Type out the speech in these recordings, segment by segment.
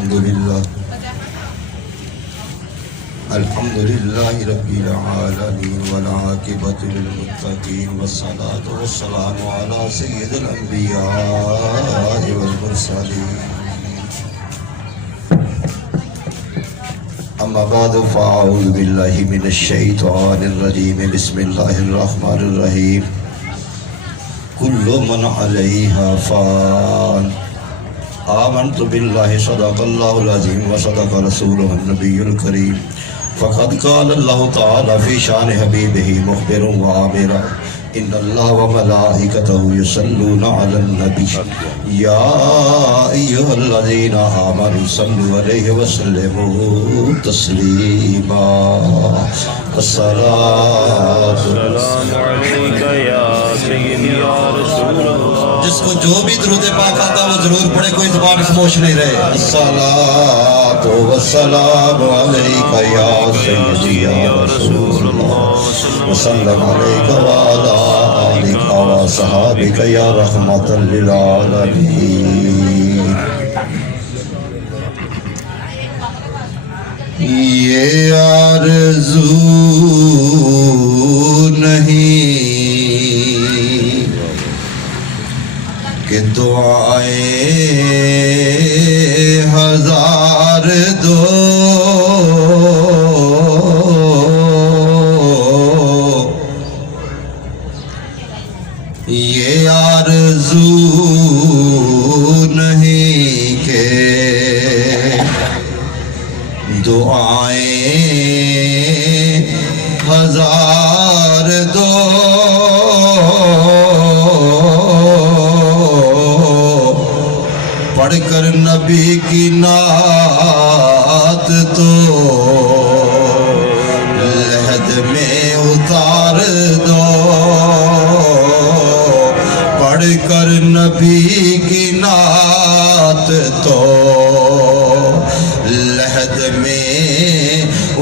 الحمد لله رب العالمين والعاقبة للمتقين والصلاة والسلام على سيد الأنبياء والمرسلين أما بعد فأعوذ بالله من الشيطان الرجيم بسم الله الرحمن الرحيم كل من عليها فان آمنت بالله صدق الله العظيم وصدق رسوله النبي الكريم فقد قال الله تعالى في شان حبيبه مخبر وعامرا إن الله وملائكته يصلون على النبي يا أيها الذين آمنوا صلوا عليه وسلموا تسليما الصلاة السلام عليك يا سيدي يا رسول الله. جس کو جو بھی درود پاک آتا وہ ضرور پڑھے، کوئی زبان خاموش نہیں رہے. الصلاۃ والسلام علیک یا سیدی یا رسول اللہ وسلم علیک وعلی آلک وصحابک یا رحمت للعالمین. یہ آرزو نہیں کہ دعائیں ہزار دو، یہ آرزو نہیں کہ دعائیں ہزار دو، پڑھ کر نبی کی نعت تو لحد میں اتار دو، پڑھ کر نبی کی نعت تو لحد میں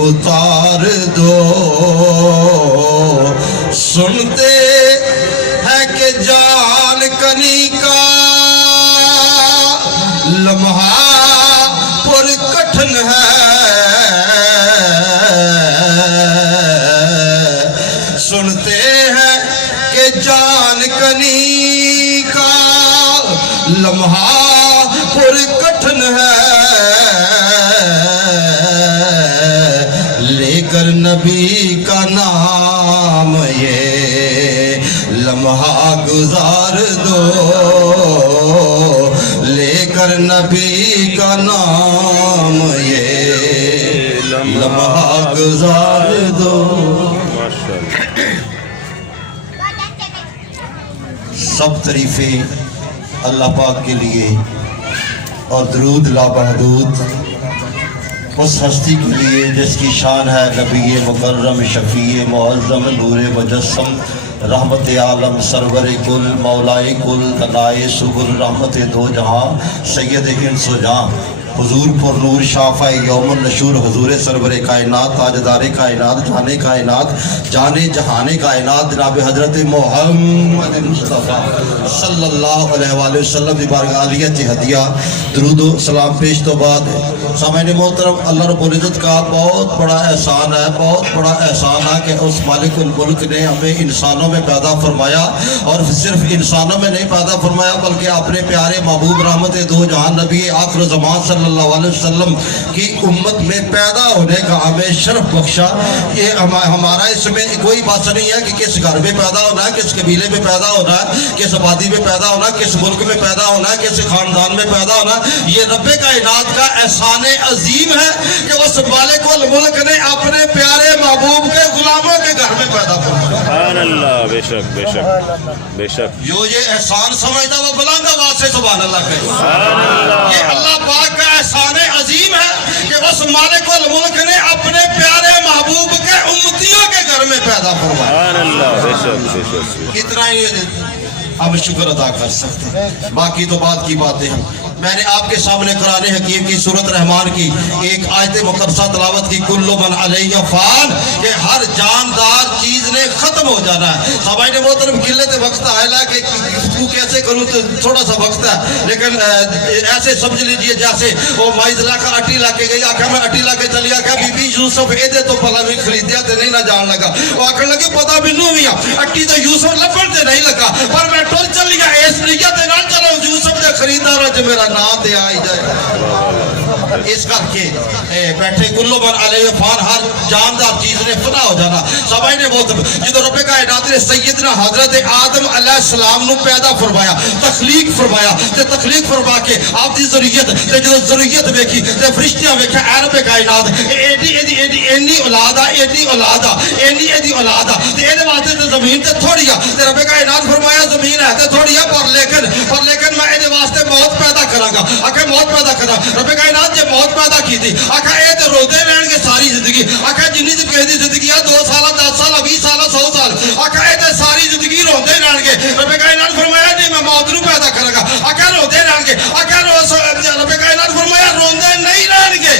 اتار دو. سنتے ہیں کہ جان کنی کا لمحہ پر کٹھن ہے، سنتے ہیں کہ جان کنی کا لمحہ پر کٹھن ہے، لے کر نبی کا نام یہ لمحہ گزار دو، لے کر نبی کا نام یہ لمحہ گزار دو. سب تعریفیں اللہ پاک کے لیے اور درود لامحدود اس ہستی کے لیے جس کی شان ہے نبی مکرم شفیع معظم نور مجسم رحمت عالم سرور کل مولائے کل تنائے سبل رحمت دو جہاں سید انس و جہاں حضور پر نور شافع یوم النشور حضور سرور کائنات تاجدار کائنات جانے کائنات جانے جہانے کائنات جناب حضرت محمد مصطفیٰ صلی اللہ علیہ وآلہ وسلم دی بارگاہ عالیت ہدیہ درود و سلام پیش تو بعد سامعین محترم، اللہ رب العزت کا بہت بڑا احسان ہے، بہت بڑا احسان ہے کہ اس مالک الملک نے ہمیں انسانوں میں پیدا فرمایا، اور صرف انسانوں میں نہیں پیدا فرمایا بلکہ اپنے پیارے محبوب رحمت دو جہاں نبی آخر زمان صلی اللہ علیہ وسلم کی امت میں پیدا ہونے کا ہمیں شرف بخشا. یہ ہمارا اس میں کوئی بات نہیں ہے کہ کس گھر میں پیدا ہونا ہے، کس قبیلے میں پیدا ہونا ہے، کس آبادی میں پیدا ہونا ہے، کس ملک میں پیدا ہونا ہے، کس خاندان میں پیدا ہونا ہے. یہ رب کائنات کا احسان عظیم ہے کہ اس مالک الملک نے اپنے پیارے محبوب کے غلاموں کے گھر میں پیدا فرمایا. سبحان اللہ. بے شک بے شک بے شک. جو یہ احسان سمجھتا وہ بلند آواز سے سبحان اللہ کہے. یہ اللہ پاک کا احسان عظیم ہے کہ اس مالک الملک نے اپنے پیارے محبوب کے امتیوں کے گھر میں پیدا فرمایا. سبحان اللہ. بے شک بے شک. کتنا ہی اب شکر ادا کر سکتے ہیں، باقی تو بات کی باتیں ہم میں نے آپ کے سامنے قرآن حکیم کی سورۃ رحمان کی ایک آیت مقدسہ تلاوت کی کل من علیہ فان کہ ہر جاندار چیز نے ختم ہو جانا ہے. سامعین محترم قلت وقت ہے کہ گفتگو کیسے کروں تو تھوڑا سا وقت ہے لیکن ایسے سمجھ لیجئے جیسے وہ مائز لا کر اٹی لا کے گئی آکھا میں اٹی لا کے چلی آکھا بی بی یوسف ایدے تو پلا بھی خریدیا تے نہیں نہ جان لگا وہ آکھا لگے پتا بھی نو بھی اٹی تو یوسف لپڑ تے نہیں لگا پر میں ٹول چل گیا اس نیت نہ چلو یوسف دے خریدار جو میرا نام دے آئی جائے. اس کر کے بیٹھے کلو من علیہ فان ہر جاندار چیز نے فنا ہو جانا. سامعین محترم جدو رب کائنات نے سیدنا حضرت آدم علیہ السلام نو پیدا فرمایا تخلیق فرمایا تے تخلیق فرما کے آپ دی ضروریت تے جدو ضروریت ویکھی تے فرشتیاں ویکھا اے رب کائنات اینی اولاد اینی اولاد اینی ایدی اولاد تے اے واسطے تے زمین تے تھوڑی تے رب کائنات فرمایا زمین ہے تے تھوڑی پر لیکن میں اے واسطے موت پیدا کراں گا. آکھے موت پیدا کراں رب کائنات جے موت پیدا کیتی آکھا اے تے روندے رہن گے ساری زندگی. آکھا جنی تے کہے دی زندگی ہے 2 سال 10 سال 20 سال 100 سال آکھا اے تے ساری زندگی روندے رہن گے. رب کائنات فرمایا نہیں میں موت نو پیدا کراں گا. آکھا روندے رہن گے. آکھا رب کائنات فرمایا روندے نہیں رہن گے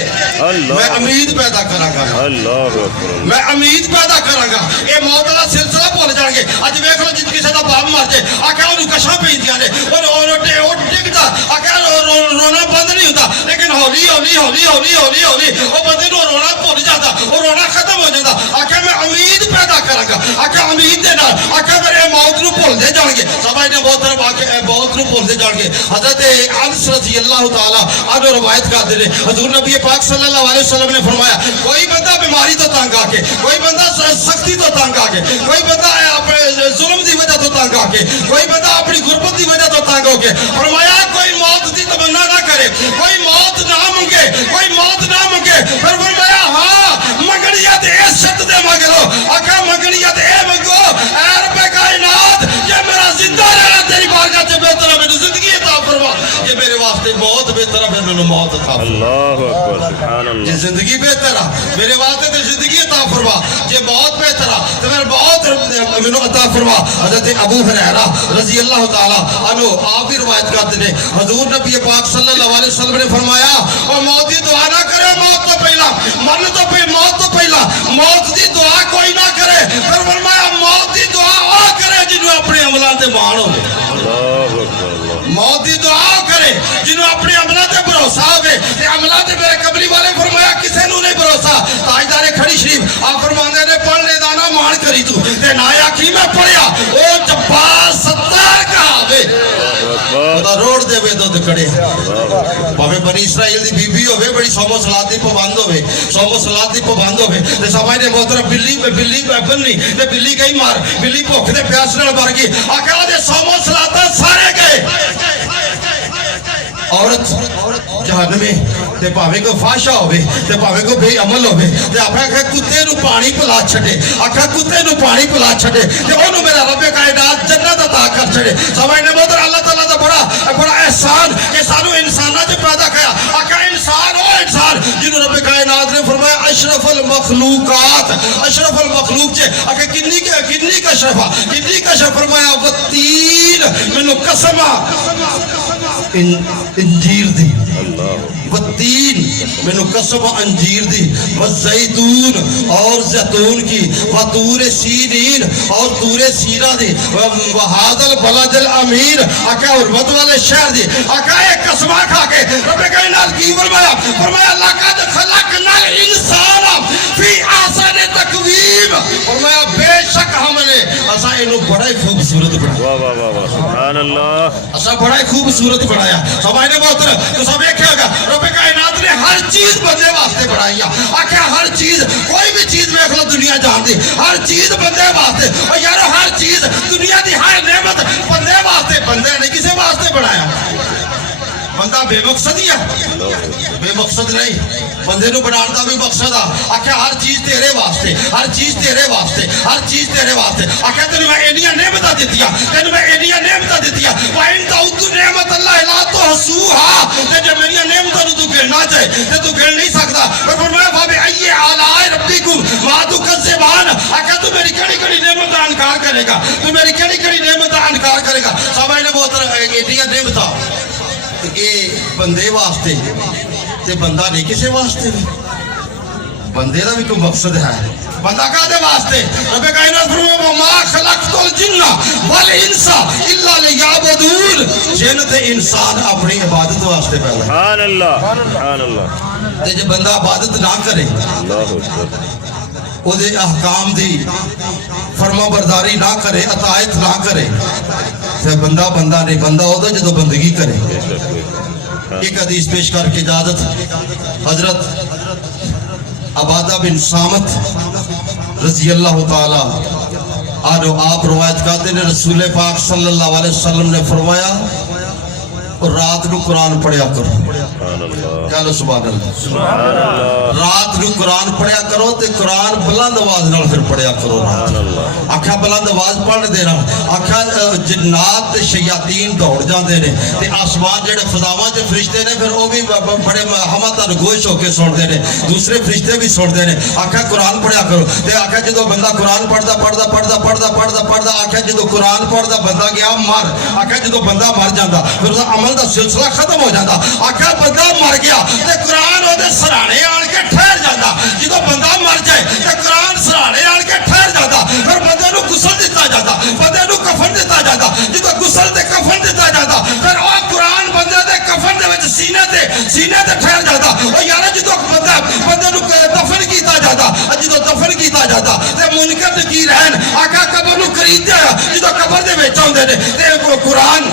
میں امید پیدا کراں گا. میں امید پیدا کراں گا. اے موت والا سلسلہ بھول جان گے. اج ویکھ لو جس کسے دا باپ مر جائے آکھا اونوں کشاں پیندیاں نے او ڈگدا آکھا رونا بند نہیں ہوتا لیکن ہولی ہولی ہولی ہولی ہولی ہولی وہ بندے نو رونا بھول جاتا وہ رونا ختم ہو جاتا. آکھا میں امید پیدا کراں گا. آکھا امید دے نال آکھا میرے موت نو بھول دے جان گے. سامعین محترم آکھا موت نو بھول دے جان گے. حضرت انس رضی اللہ تعالی عنہ روایت کرتے ہیں حضور نبی پاک صلی اللہ علیہ وسلم نے فرمایا کوئی بندہ بیماری تو تنگ آ کے کوئی بندہ سختی تو تنگ آ کے کوئی بندہ اپنے ظلم دی وجہ تو تنگ آ کے کوئی بندہ اپنی غربت دی وجہ تو تنگ ہو کے فرمایا کوئی موت دی تمنا نہ کرے کوئی موت نہ منگے کوئی موت نہ منگے. پھر فرمایا ہاں منگنیت اس شرط دے مانگو. آقا منگنیت اے منگو اے رب کائنات یہ میرا زندہ رہنا تیری بارگاہ سے بہتر ہے میری زندگی عطا فرما. یہ میرے واسطے موت بہتر ہے میرے موت عطا فرما. اللہ اکبر سبحان اللہ. یہ زندگی بہتر ہے میرے واسطے تے زندگی عطا فرما. یہ موت بہتر ہے تے میرے موت مینوں عطا فرما. حضرت ابو ہریرہ رضی اللہ تعالی عنہ آپ بھی روایت کرتے ہیں حضور نبی پاک صلی اللہ علیہ وسلم نے فرمایا اور موت دی دعا نہ کرے موت تو پہلا من تو پہلا موت تو پہلا موت دی دعا کوئی نہ کرے. پھر فرمایا موت دی دعا او کرے جنوں اپنے عملاں تے مان ہوے. اللہ اکبر. موت دی دعا کرے جنوں اپنے عملاں تے بھروسہ ہوے تے عملاں تے میرے قبلی والے فرمایا کسے نوں نہیں بھروسہ. تاجدار کھڑی شریف آپ فرماندے نے پڑھنے دا نہ مان کری تو تے نہ آکھی میں پڑھیا او جبار ستار کہاوے خدا روڑ دے وے دودھ کڑے پاوے بنی اسرائیل دی بی بی ہوے بڑی سوم و صلات دی پابند ہوے سوم و صلات دی پابند ہوے تے سامنے محترم بلی بننی تے بلی گئی مار بلی بھوک تے پیاس نال مر گئی. آقا دے سوم و صلات سارے گئے. عورت جہنمی تے پاوے کو فاشا ہوے تے پاوے کو بے عمل ہوے تے آکھا کہ کتے نو پانی پلا چھڈے آکھا کتے نو پانی پلا چھڈے تے اونوں میرا رب کائنات جنت عطا کر چھڈے. سامنے محترم اللہ تعالی دا بڑا احسان کہ سانو انساناں چ پیدا کیا. آکھا انسان او انسان جنوں رب کائنات نے فرمایا اشرف المخلوقات اشرف المخلوق چ آکھا کنی کا اشرف کنی کا اشرف فرمایا وتین مینوں قسم انجیر دی والتین مینوں قسم انجیر دی والزیتون اور زیتون کی وطور سینین اور طور سینا دی وہذا البلد الامین. آقا حرمت والے شہر دی آقا ایک قسمہ کھا کے رب کائنات کی فرمایا لقد خلقنا الانسان فی احسن تقویم. فرمایا بے شک ہم نے اسا اینو بڑا ہی خوبصورت بنایا. واہ واہ واہ سبحان اللہ. اسا بڑا ہی خوبصورت بنایا. سمجھنے محترم تو سب دیکھے گا رب کائنات نے ہر چیز بندے واسطے بنائی ہے. آخر ہر چیز کوئی بھی چیز دیکھ لو دنیا جان دی ہر چیز بندے واسطے اور یار ہر چیز دنیا دی ہر نعمت بندے واسطے بندے نہیں کسی واسطے بنایا. بندہ بے مقصد ہی ہے بے مقصد نہیں بندے نو بنان دا بھی مقصد آ. آخر ہر چیز تیرے واسطے ہر چیز تیرے واسطے ہر چیز تیرے واسطے. آخر تینوں میں اینیاں نعمتاں دتیاں تینوں میں اینیاں نعمتاں دتیاں وَإِن تَعُدُّوا نِعْمَتَ اللَّهِ لَا تُحْصُوهَا. تے جب میری نعمتاں نو تو گننا چاہے تے تو گن نہیں سکدا. پر فرمایا فَبِأَيِّ آلَاءِ رَبِّكُمْ مَا تُكَذِّبَانِ. آخر تو میری کڑی کڑی نعمت کا انکار کرے گا تو میری کڑی کڑی نعمت کا انکار کرے گا. سامعین محترم اینیاں نعمتاں یہ بندے واسطے تے بندہ نہیں کسی واسطے بھی بندے کا بھی کوئی مقصد ہے بندہ کہتے واسطے رب کائنات فرمایا وما خلقت الجن والانس الا لیعبدون جن تے انسان اپنی عبادت واسطے پیدا سبحان اللہ سبحان اللہ تے جے بندہ عبادت نہ کرے اللہ اکبر او دے احکام دی فرما برداری نہ کرے اطاعت نہ کرے تے بندہ نہیں بندہ ہوتا جدو بندگی کرے ایک حدیث پیش کر کے اجازت حضرت عبادہ بن سامت رضی اللہ تعالی عنہ آپ روایت کرتے ہیں رسول پاک صلی اللہ علیہ وسلم نے فرمایا اور رات نو قرآن پڑھیا کرو سبحان اللہ کہہ سبحان اللہ سبحان اللہ رات نو قرآن پڑھیا کرو تے قرآن بلند آواز نال پھر پڑھیا کرو سبحان اللہ آکھا بلند آواز پڑھ دینا آکھا جنات تے شیاطین دوڑ جاندے نے تے آسمان جڑے فضاواں تے فرشتے نے پھر وہ بھی بڑے ہمت گوش ہو کے سن دے نے دوسرے فرشتے بھی سن دے نے آکھا قرآن پڑھیا کرو تے آکھا جدو بندہ قرآن پڑھدا آکھا جدو قرآن پڑھدا بندہ گیا مر آکھا جدو بندہ مر جاندا پھر اس عمل دا سلسلہ ختم ہو جاتا آکھا بندہ مر گیا تے قرآن وہ دے سرانے آن کے ٹھہر جاتا جدو بندہ مر جائے تے قرآن سرانے آن کے ٹھہر جاتا پھر بندے نو غسل دیتا جاتا بندے نو کفن دیتا جاتا جدو غسل تے کفن دیتا جاتا پھر وہ قرآن بندے دے کفن دے وچ سینے تے ٹھہر جاتا او یار جدو بندے نو دفن کیتا جاتا جدو دفن کیتا جاتا تے منکر نکیر ہیں آکھا قبر نو خریدیا جدو قبر دے وچ اوندے نے تے قرآن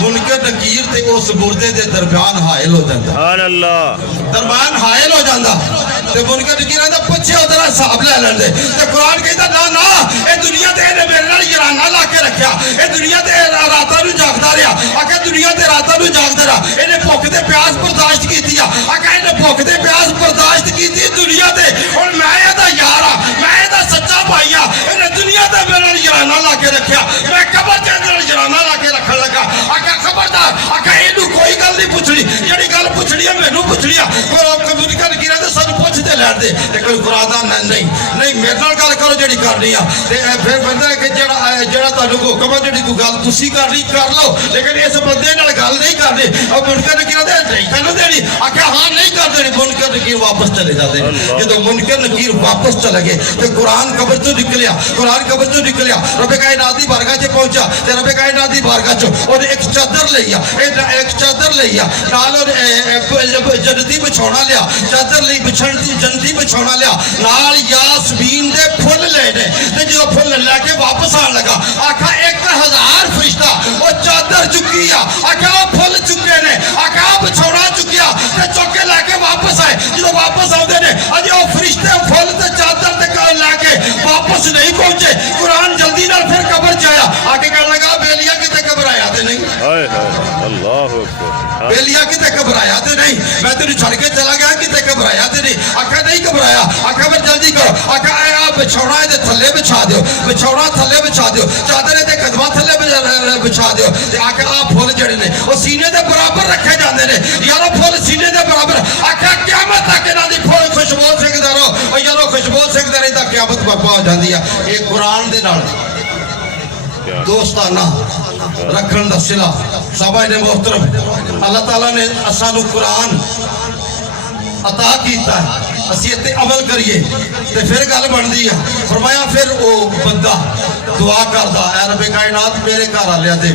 منکر نکیر تے اس مردے دے درمیان حائل ہو جاتا سبحان اللہ درمیان حائل ہو جاتا تے منکر نکیر آندا پچھے ادھر حساب لے لین دے تے قرآن کہتا نا اے دنیا تے نے میرے نال یارانہ لا کے رکھیا اے دنیا تے راتاں نو جاگدا رہیا آکھے دنیا تے راتاں نو جاگدا رہیا اینے بھوک تے پیاس برداشت کیتی آکھے اینے بھوک تے پیاس برداشت کیتی دنیا تے ہن میں ادا یار ہاں میں ادا سچا بھائی ہاں اینے دنیا تے میرے نال یارانہ لا کے رکھیا میں قبر تے نال یارانہ لا کے رکھن لگا آکھے خبردار آکھے اینو کوئی گل نہیں پوچھنی جڑی گل پوچھنی ہے مینوں پوچھنی ہے کوئی کر کے تے سانو پوچھ تے لین دے تے کوئی قرآن نہیں میرے نال گل کرو جڑی کرنی ہے تے پھر بندہ کہ جڑا تانوں کو حکم ہے جڑی کوئی گل تسی کرنی کر لو لیکن اس بندے نال گل نہیں کرنی او منکر نکیر دے نہیں تینوں دینی آکھے ہاں نہیں کر دینی منکر نکیر واپس چلے جاتے جدو منکر نکیر واپس چلے گئے تے قرآن قبر تو نکلیا رب کائنات دی بارگاہ چ پہنچا تے رب کائنات دی بارگاہ چ اور ایک چادر لیا نال جنتی بچھونا لیا چادر لئی بچھڑتی جنتی بچھونا لیا نال یاسمین دے پھل لے نے تے جو پھل لے کے واپس آن لگا آکھا 1000 فرشتہ وہ چادر چکی آکھا وہ پھل چکے نے آکھا بچھونا چکیا تے چوکے لے کے واپس آئے جو واپس آؤندے نے اجے وہ فرشتے پھل تے چادر تے لے کے واپس نہیں پہنچے قرآن جلدی نال پھر قبر جایا آکے کہنے لگا بیلیا کتے گھبرایا تے نہیں ہائے ہائے اللہ اکبر بیلیا کتے گھبرایا تے نہیں میں تینوں چھڑ کے چلا گیا کتے گھبرایا تے نہیں آکھا نہیں گھبرایا آکھا پھر جلدی کرو آکھا اے بچھونا دے تھلے بچھا دیو بچھونا تھلے بچھا دیو چادر دے قدمہ تھلے بچھا دیو تے آکھا آ پھول جڑے نے او سینے دے برابر رکھے جاندے نے یارو پھول سینے دے برابر آکھا قیامت تک انہاں دی پھول خوشبو سکدا رہو او یارو خوشبو سکدا رہندا قیامت برپا ہو جاندی ہے اے قرآن دے نال دوستانہ رکھن دا صلہ صحابہ نے محترم اللہ تعالیٰ نے اسانو قرآن عطا کیتا ہے اسی تے عمل کریے تے پھر گل بندی ہے فرمایا پھر او بندہ دعا کردا اے رب کائنات میرے گھر والے دے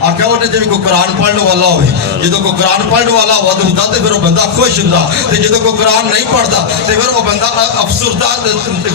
آکھیا اونے جے کوئی قرآن پڑھن والا ہوے جدوں کوئی قرآن پڑھن والا ہوندا تے پھر او بندہ خوش ہوندا تے جدوں کوئی قرآن نہیں پڑھدا تے پھر او بندہ افسردہ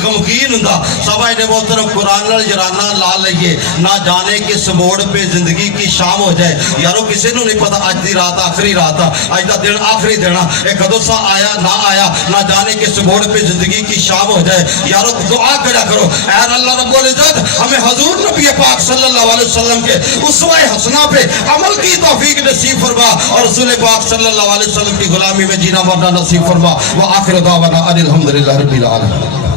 غمگین ہوندا صحابہ نے محترم قرآن نال یارانہ لا لئیے نہ جانے کس موڑ پہ زندگی کی شام ہو جائے یارو کسی نو نہیں پتا اج دی رات آخری رات اج دا دن آخری دن اے کدوں سا آیا نہ آیا نہ جانے کس موڑ پہ زندگی کی شام ہو جائے یارو دعا کرا کرو اے اللہ رب العزت ہمیں حضور نبی پاک صلی اللہ علیہ وسلم کے اسوہ حسنہ پہ عمل کی توفیق نصیب فرما اور رسول پاک صلی اللہ علیہ وسلم کی غلامی میں جینا مرنا نصیب فرما وآخر دعوانا ان الحمدللہ رب العالمین